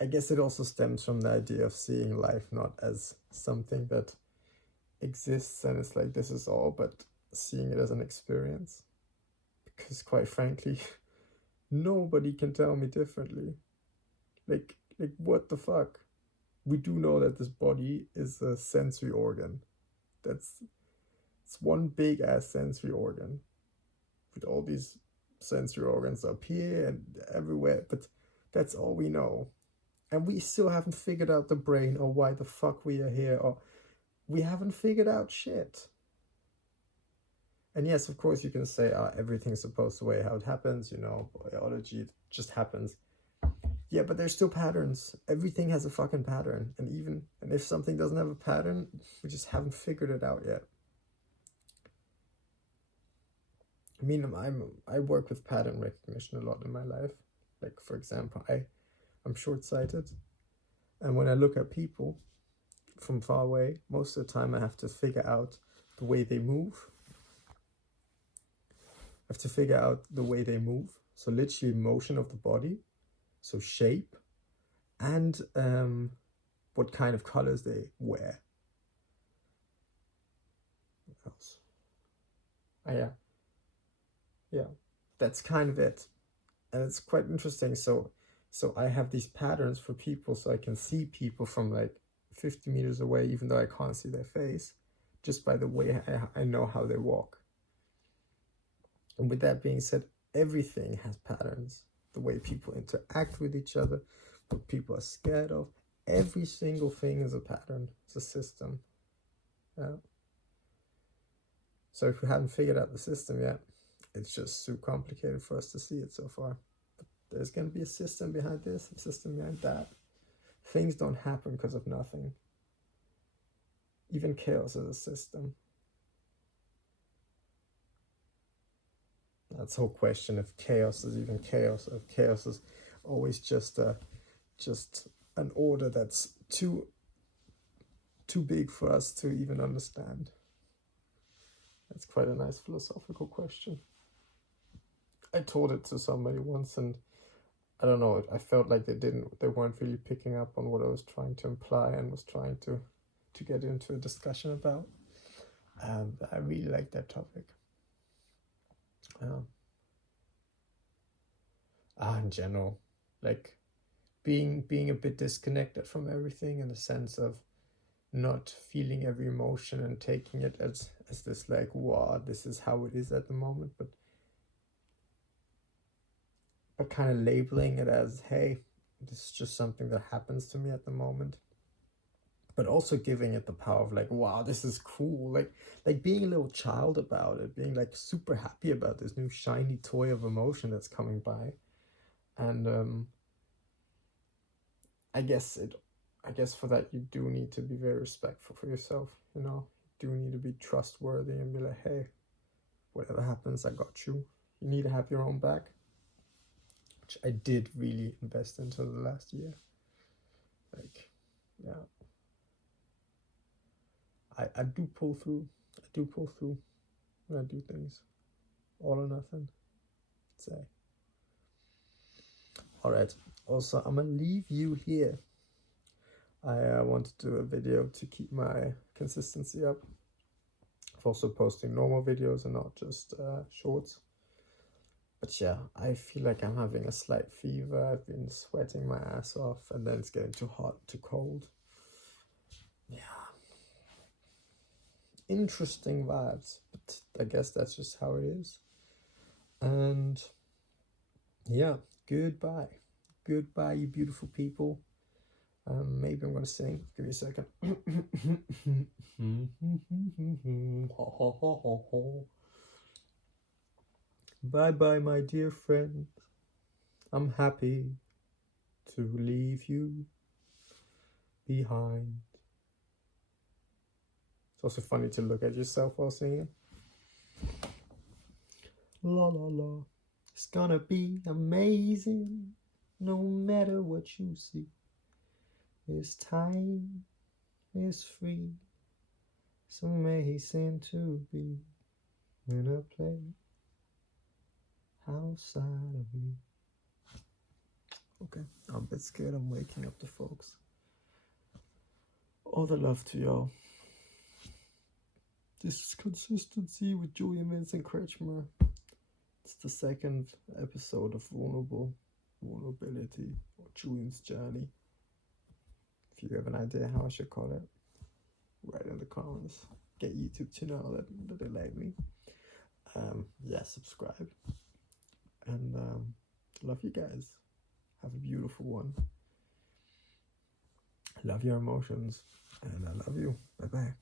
I guess it also stems from the idea of seeing life not as something that exists and it's like this is all, but seeing it as an experience. Because quite frankly, nobody can tell me differently. Like what the fuck? We do know that this body is a sensory organ. It's one big ass sensory organ with all these sensory organs up here and everywhere, but that's all we know. And we still haven't figured out the brain or why the fuck we are here, or we haven't figured out shit. And yes, of course, you can say, everything's supposed to be how it happens, biology just happens. Yeah, but there's still patterns. Everything has a fucking pattern. And if something doesn't have a pattern, we just haven't figured it out yet. I mean, I work with pattern recognition a lot in my life. Like, for example, I'm short-sighted. And when I look at people from far away, most of the time I have to figure out the way they move. I have to figure out the way they move. So literally motion of the body, so shape, and what kind of colors they wear. What else? Yeah, that's kind of it. And it's quite interesting. So I have these patterns for people, so I can see people from like 50 meters away, even though I can't see their face, just by the way I know how they walk. And with that being said, everything has patterns. The way people interact with each other, what people are scared of, every single thing is a pattern. It's a system. Yeah. So if we haven't figured out the system yet, it's just too complicated for us to see it so far. But there's going to be a system behind this, a system behind that. Things don't happen because of nothing. Even chaos is a system. That's the whole question if chaos is even chaos, or if chaos is always just an order that's too big for us to even understand. That's quite a nice philosophical question. I told it to somebody once, and I don't know, I felt like they weren't really picking up on what I was trying to imply and was trying to get into a discussion about. I really like that topic. In general, like being a bit disconnected from everything, in the sense of not feeling every emotion and taking it as this like, wow, this is how it is at the moment, but kind of labeling it as, hey, this is just something that happens to me at the moment. But also giving it the power of like, wow, this is cool. Like being a little child about it, being like super happy about this new shiny toy of emotion that's coming by. And I guess for that you do need to be very respectful for yourself, You do need to be trustworthy and be like, hey, whatever happens, I got you. You need to have your own back. Which I did really invest into the last year. Like, yeah. I do pull through. When I do things. All or nothing. I'd say. Alright. Also, I'm gonna leave you here. I want to do a video to keep my consistency up. I'm also posting normal videos and not just shorts. But yeah, I feel like I'm having a slight fever. I've been sweating my ass off, and then it's getting too hot, too cold. Yeah. Interesting vibes, but I guess that's just how it is. And yeah, goodbye. Goodbye, you beautiful people. Maybe I'm gonna sing. Give me a second. Bye bye, my dear friend. I'm happy to leave you behind. It's also funny to look at yourself while singing. La la la. It's gonna be amazing, no matter what you see. This time is free. It's amazing to be in a place outside of me. Okay, I'm a bit scared I'm waking up the folks. All the love to y'all. This is Consistency with Julian Vincent Kretschmer. It's the second episode of Vulnerability, or Julian's Journey. If you have an idea how I should call it, write in the comments. Get YouTube to know that they like me. Yeah, subscribe. And love you guys. Have a beautiful one. Love your emotions. And I love you. Bye-bye.